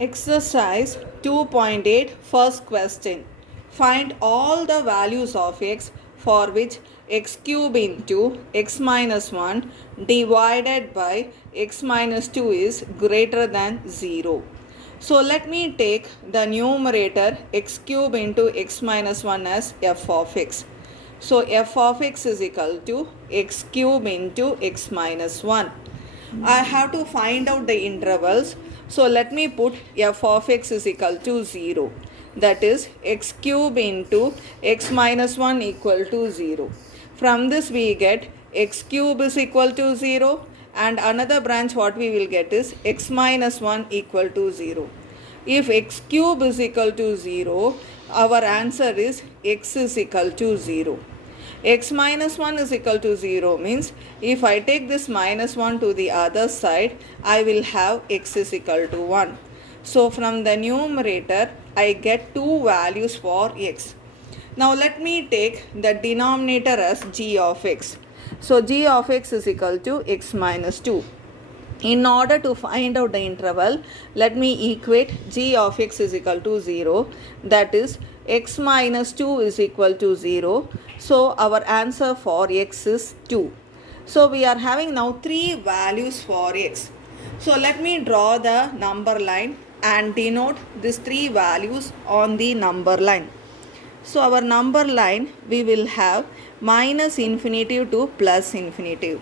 Exercise 2.8 First question. Find all the values of x for which x cube into x minus 1 divided by x minus 2 is greater than 0. So let me take the numerator x cube into x minus 1 as f of x. So f of x is equal to x cube into x minus 1. I have to find out the intervals. So let me put f of x is equal to 0. That is x cube into x minus 1 equal to 0. From this we get x cube is equal to 0, and another branch what we will get is x minus 1 equal to 0. If x cube is equal to 0, our answer is x is equal to 0. X minus 1 is equal to 0 means if I take this minus 1 to the other side, I will have x is equal to 1. So from the numerator, I get two values for x. Now let me take the denominator as g of x. So g of x is equal to x minus 2. In order to find out the interval, let me equate g of x is equal to 0. That is x minus 2 is equal to 0. So our answer for x is 2. So we are having now three values for x. So let me draw the number line and denote these three values on the number line. So our number line we will have minus infinitive to plus infinitive.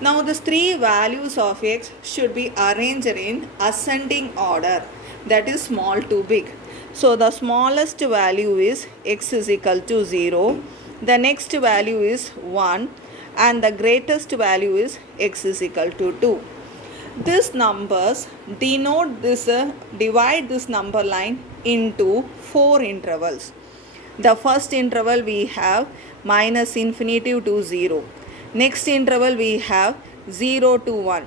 Now these three values of x should be arranged in ascending order, that is small to big. So the smallest value is x is equal to 0, the next value is 1, and the greatest value is x is equal to 2. These numbers divide this number line into four intervals. The first interval we have minus infinitive to 0. Next interval we have 0 to 1.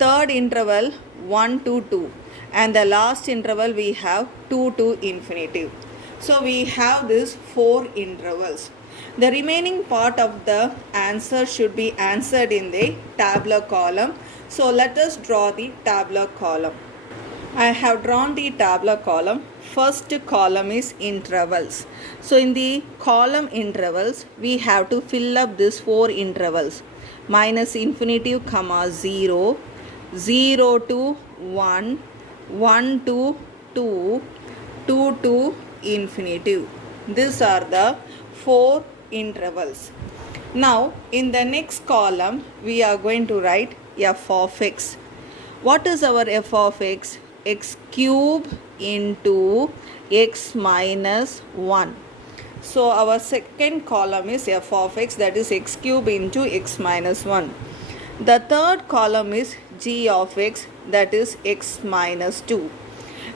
Third interval 1 to 2. And the last interval we have 2 to infinitive. So we have these four intervals. The remaining part of the answer should be answered in the tabular column. So let us draw the tabular column. I have drawn the tabular column. First column is intervals. So in the column intervals, we have to fill up these four intervals. Minus infinitive comma 0, 0 to 1, 1 to 2, 2 to infinitive. These are the four intervals. Now in the next column, we are going to write f of x. What is our f of x? X cube into x minus 1. So our second column is f of x, that is x cube into x minus 1. The third column is g of x, that is x minus 2.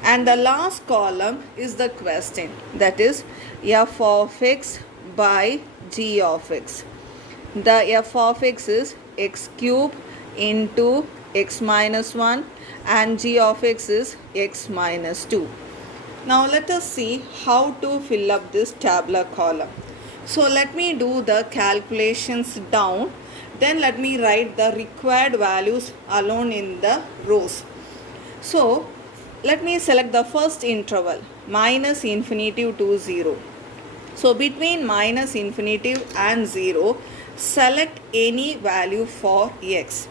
And the last column is the question, that is f of x by g of x. The f of x is x cube into x minus 1 and g of x is x minus 2. Now let us see how to fill up this tabular column. So let me do the calculations down. Then let me write the required values alone in the rows. So let me select the first interval, minus infinitive to 0. So between minus infinitive and 0, select any value for x.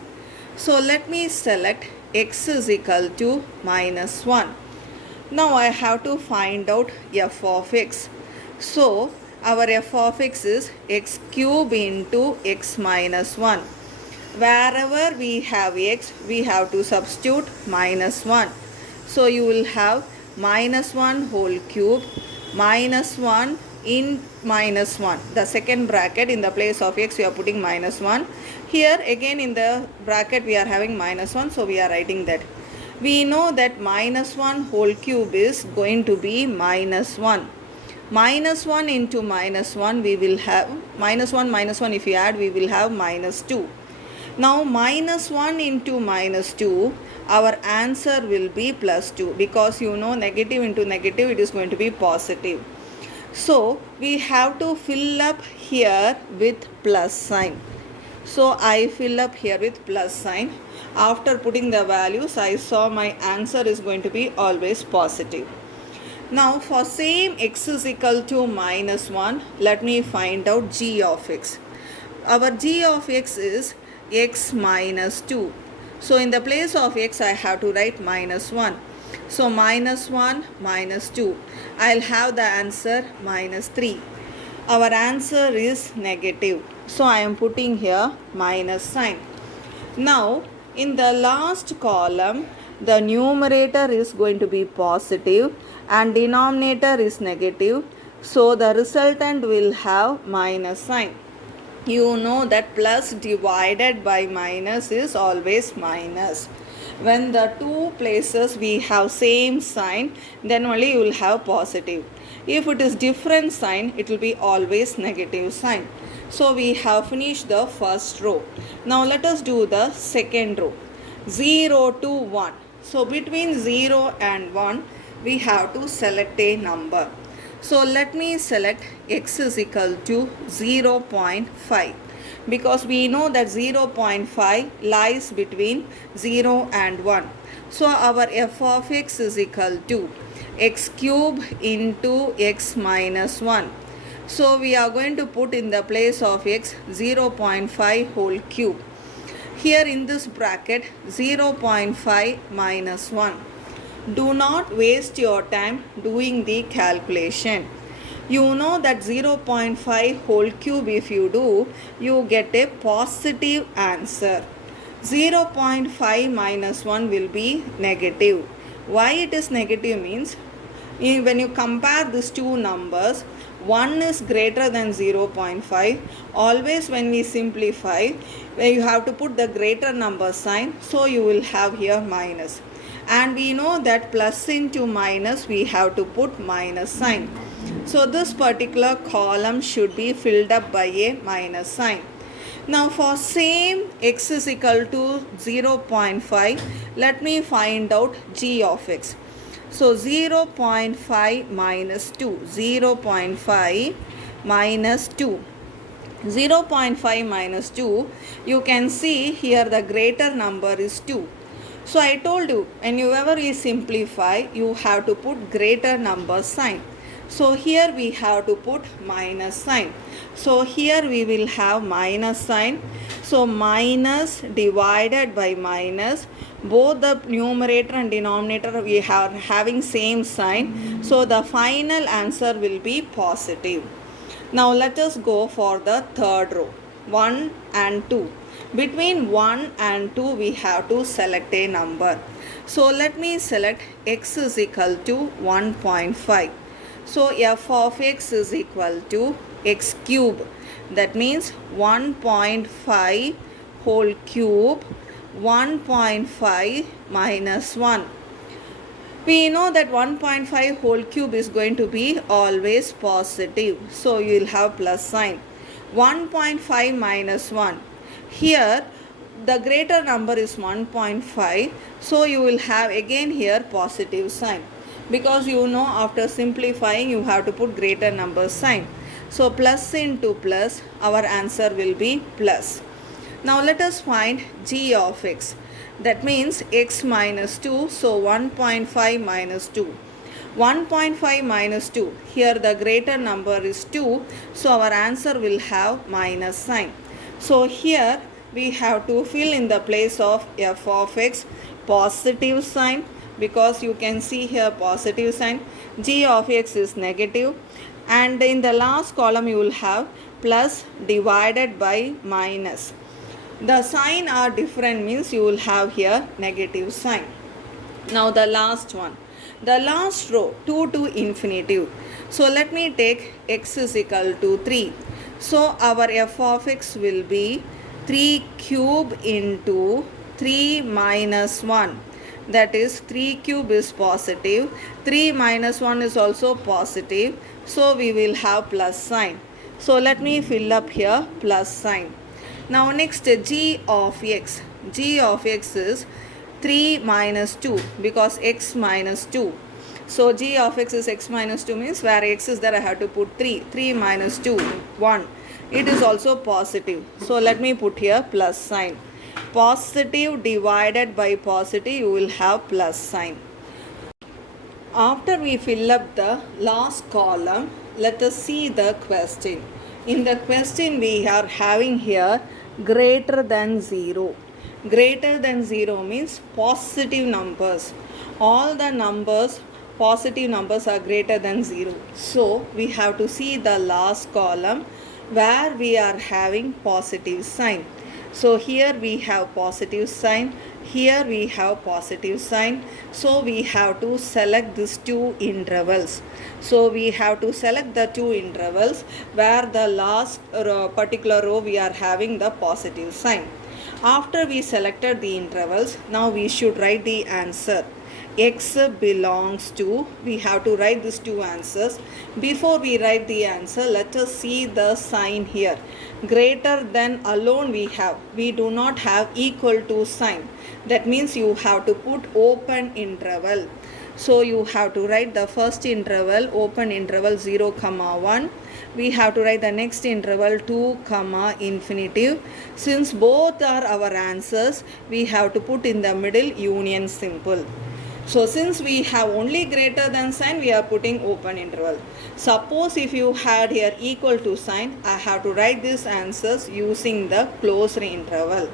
So let me select x is equal to minus 1. Now I have to find out f of x. So our f of x is x cube into x minus 1. Wherever we have x, we have to substitute minus 1. So you will have minus 1 whole cube minus 1 in minus 1. The second bracket, in the place of x we are putting minus 1. Here again in the bracket we are having minus 1, so we are writing that. We know that minus 1 whole cube is going to be minus 1. Minus 1 into minus 1 we will have minus 1 if you add we will have minus 2. Now minus 1 into minus 2, our answer will be plus 2, because you know negative into negative it is going to be positive. So we have to fill up here with plus sign. So I fill up here with plus sign. After putting the values, I saw my answer is going to be always positive. Now for same x is equal to minus 1, let me find out g of x. Our g of x is x minus 2. So in the place of x I have to write minus 1. So minus 1 minus 2. I'll have the answer minus 3. Our answer is negative. So I am putting here minus sign. Now in the last column, the numerator is going to be positive and denominator is negative. So the resultant will have minus sign. You know that plus divided by minus is always minus. When the two places we have same sign, then only you will have positive. If it is different sign, it will be always negative sign. So we have finished the first row. Now let us do the second row. 0 to 1. So between 0 and 1, we have to select a number. So let me select x is equal to 0.5 because we know that 0.5 lies between 0 and 1. So our f of x is equal to x cube into x minus 1. So we are going to put in the place of x 0.5 whole cube. Here in this bracket 0.5 minus 1. Do not waste your time doing the calculation. You know that 0.5 whole cube if you do, you get a positive answer. 0.5 minus 1 will be negative. Why it is negative means, when you compare these two numbers, 1 is greater than 0.5. Always when we simplify, you have to put the greater number sign, so you will have here minus. And we know that plus into minus, we have to put minus sign. So this particular column should be filled up by a minus sign. Now for same x is equal to 0.5, let me find out g of x. So 0.5 minus 2, 0.5 minus 2. 0.5 minus 2, you can see here the greater number is 2. So I told you, whenever we simplify, you have to put greater number sign. So here we have to put minus sign. So here we will have minus sign. So minus divided by minus. Both the numerator and denominator we are having same sign. So the final answer will be positive. Now let us go for the third row. 1 and 2. Between 1 and 2 we have to select a number. So let me select x is equal to 1.5. So f of x is equal to x cube. That means 1.5 whole cube, 1.5 minus 1. We know that 1.5 whole cube is going to be always positive. So you will have plus sign. 1.5 minus 1. Here the greater number is 1.5. So you will have again here positive sign. Because you know after simplifying you have to put greater number sign. So plus into plus, our answer will be plus. Now let us find g of x. That means x minus 2. So 1.5 minus 2. 1.5 minus 2. Here the greater number is 2. So our answer will have minus sign. So here we have to fill in the place of f of x positive sign, because you can see here positive sign. G of x is negative, and in the last column you will have plus divided by minus. The sign are different means you will have here negative sign. Now the last one, the last row 2 to infinitive. So let me take x is equal to 3. So our f of x will be 3 cube into 3 minus 1. That is 3 cube is positive, 3 minus 1 is also positive. So we will have plus sign. So let me fill up here plus sign. Now next g of x. G of x is 3 minus 2 because x minus 2. So g of x is x minus 2 means where x is there I have to put 3. 3 minus 2, 1. it is also positive. So let me put here plus sign. Positive divided by positive, you will have plus sign. After we fill up the last column, let us see the question. In the question we are having here greater than 0. Greater than 0 means positive numbers. All the numbers, positive numbers are greater than 0. So we have to see the last column where we are having positive sign. So here we have positive sign, here we have positive sign. So we have to select these two intervals. So we have to select the two intervals where the last particular row we are having the positive sign. After we selected the intervals, now we should write the answer. X belongs to, we have to write these two answers. Before we write the answer, let us see the sign here. Greater than alone we do not have equal to sign. That means you have to put open interval. So you have to write the first interval, open interval 0, 1. We have to write the next interval 2, infinitive. Since both are our answers, we have to put in the middle union symbol. So since we have only greater than sign, we are putting open interval. Suppose if you had here equal to sign, I have to write these answers using the closed interval.